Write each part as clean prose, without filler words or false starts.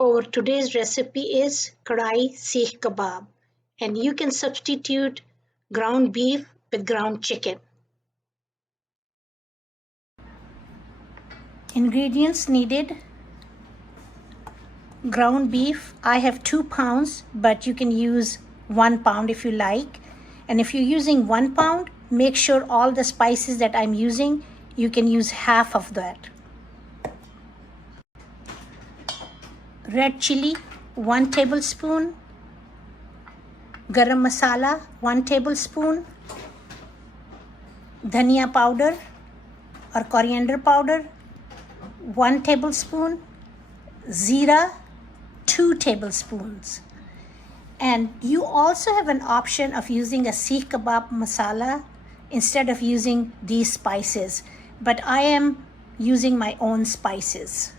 Our today's recipe is Karahi Seekh Kebab, and you can substitute ground beef with ground chicken. Ingredients needed: ground beef. I have 2 pounds, but you can use 1 pound if you like. And if you're using 1 pound, make sure all the spices that I'm using, you can use half of that. Red chili, 1 tablespoon. Garam masala, 1 tablespoon. Dhania powder or coriander powder, 1 tablespoon. Zira, 2 tablespoons. And you also have an option of using a Seekh Kebab masala instead of using these spices, but I am using my own spices.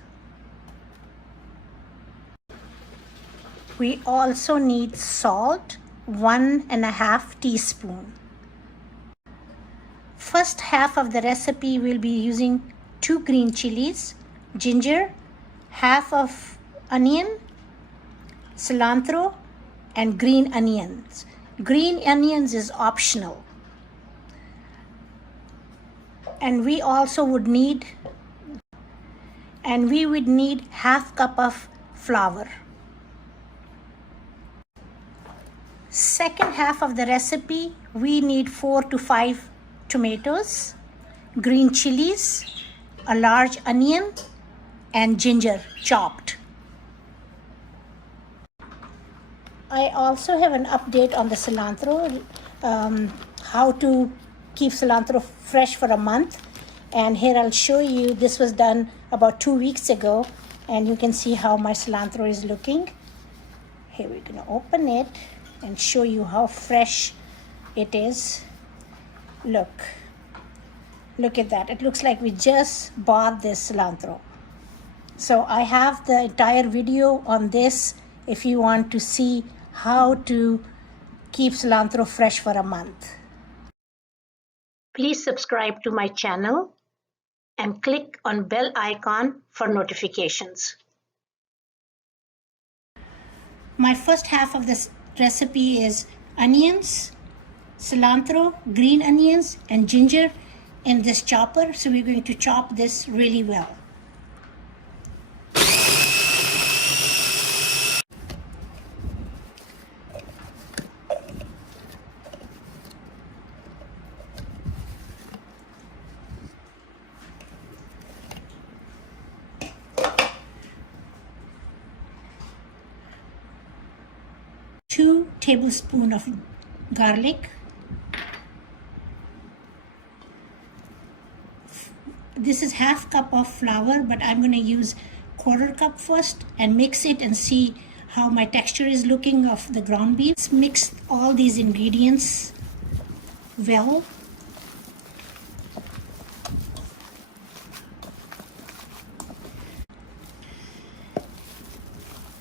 We also need salt, 1.5 teaspoon. First half of the recipe we'll be using 2 green chilies, ginger, half of onion, cilantro, and green onions. Green onions is optional. And we would need half cup of flour. Second half of the recipe, we need 4 to 5 tomatoes, green chilies, a large onion, and ginger chopped. I also have an update on the cilantro, how to keep cilantro fresh for a month. And here I'll show you, this was done about 2 weeks ago, and you can see how my cilantro is looking. Here we're gonna open it and show you how fresh it is. Look at that. It looks like we just bought this cilantro. So I have the entire video on this if you want to see how to keep cilantro fresh for a month. Please subscribe to my channel and click on bell icon for notifications. My first half of this recipe is onions, cilantro, green onions, and ginger in this chopper. So we're going to chop this really well. Two tablespoons of garlic. This is half cup of flour, but I'm going to use 1/4 cup first and mix it and see how my texture is looking of the ground beef. Let's mix all these ingredients well.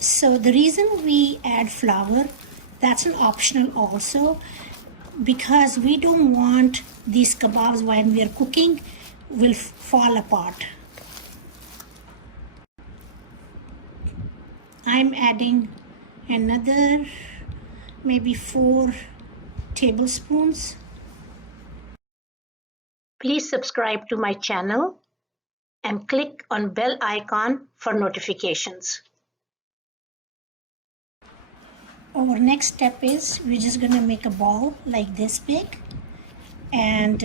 So the reason we add flour, that's an optional also, because we don't want these kebabs when we are cooking will fall apart. I'm adding another maybe 4 tablespoons. Please subscribe to my channel and click on bell icon for notifications. Our next step is we're just going to make a ball like this big, and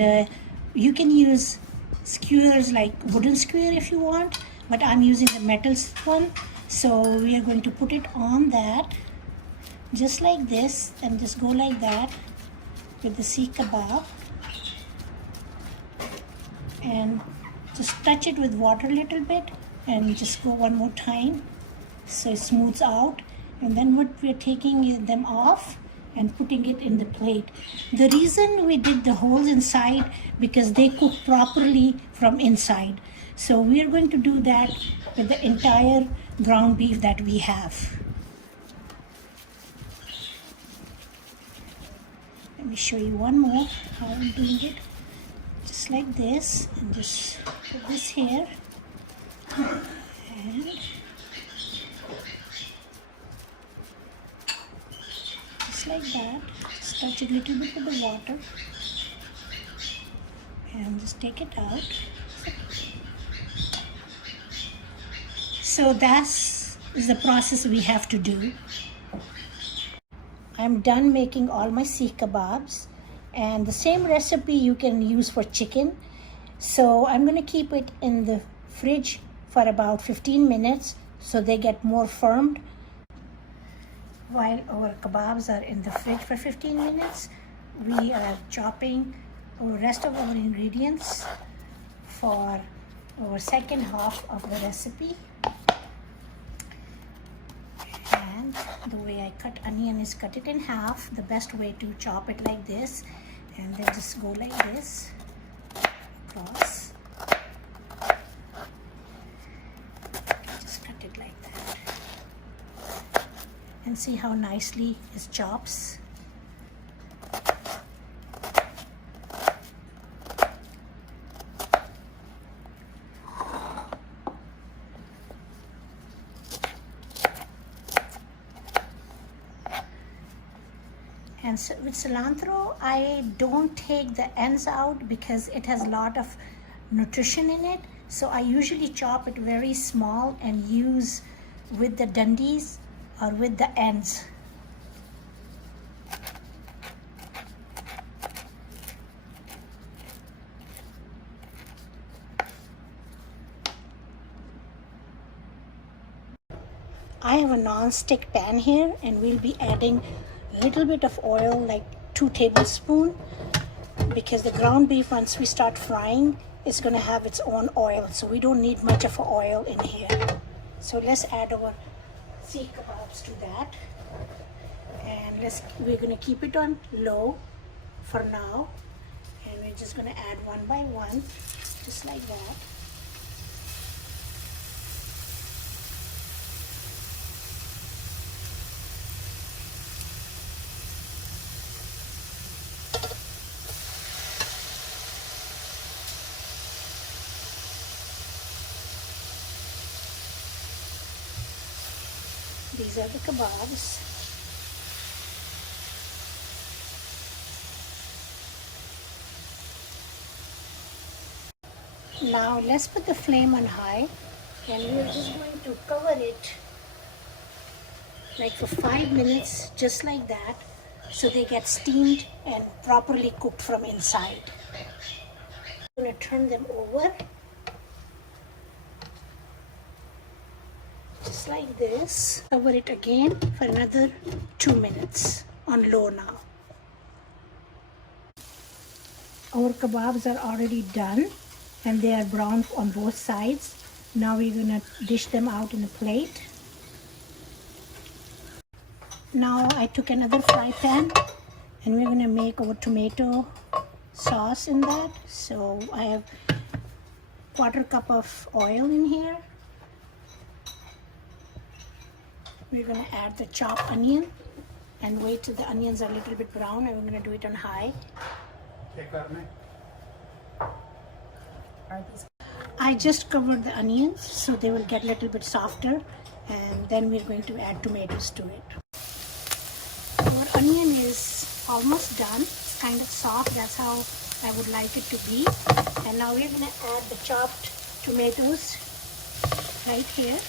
you can use skewers like wooden skewer if you want, but I'm using the metal one. So we are going to put it on that just like this and just go like that with the Seekh Kebab, and just touch it with water a little bit and just go one more time so it smooths out. And then what we're taking them off and putting it in the plate. The reason we did the holes inside, because they cook properly from inside. So we're going to do that with the entire ground beef that we have. Let me show you one more how I'm doing it. Just like this, and just put this here. And touch it a little bit with the water and just take it out. So that's the process we have to do. I'm done making all my Seekh kebabs, and the same recipe you can use for chicken. So I'm going to keep it in the fridge for about 15 minutes so they get more firmed. While our kebabs are in the fridge for 15 minutes, we are chopping our rest of our ingredients for our second half of the recipe. And the way I cut onion is cut it in half. The best way to chop it like this, and then just go like this across. Just cut it like that. And see how nicely it chops. And so with cilantro, I don't take the ends out because it has a lot of nutrition in it. So I usually chop it very small and use with the dundies or with the ends. I have a non-stick pan here, and we'll be adding a little bit of oil, like 2 tablespoons, because the ground beef, once we start frying, is going to have its own oil, so we don't need much of oil in here. So let's add our Seekh kebabs to that, and we're going to keep it on low for now, and we're just going to add one by one, just like that. These are the kebabs. Now let's put the flame on high, and we're just going to cover it like for 5 minutes, just like that, so they get steamed and properly cooked from inside. I'm going to turn them over. Just like this. Cover it again for another 2 minutes on low now. Our kebabs are already done, and they are brown on both sides. Now we're going to dish them out in a plate. Now I took another fry pan, and we're going to make our tomato sauce in that. So I have 1/4 cup of oil in here. We're going to add the chopped onion and wait till the onions are a little bit brown, and we're going to do it on high. I just covered the onions so they will get a little bit softer, and then we're going to add tomatoes to it. Our onion is almost done. It's kind of soft. That's how I would like it to be. And now we're going to add the chopped tomatoes right here,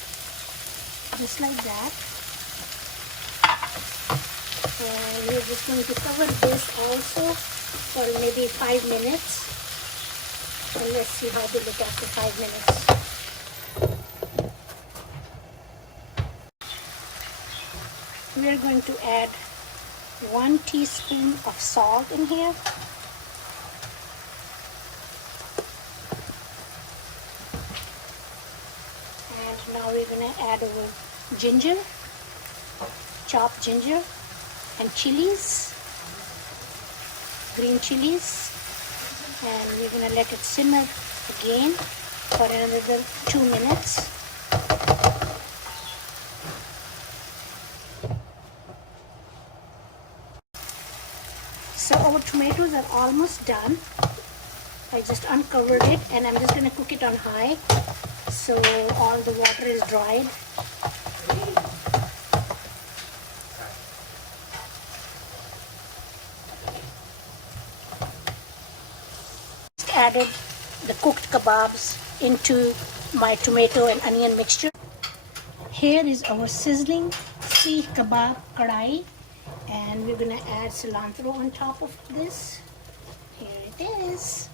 just like that. And we're just going to cover this also for maybe 5 minutes. And let's see how they look after 5 minutes. We are going to add 1 teaspoon of salt in here. And now we're going to add our ginger, chopped ginger, and chilies, green chilies, and we're going to let it simmer again for another 2 minutes. So our tomatoes are almost done. I just uncovered it, and I'm just going to cook it on high so all the water is dried. added the cooked kebabs into my tomato and onion mixture. Here is our sizzling Seekh kebab karahi, and we're gonna add cilantro on top of this. Here it is.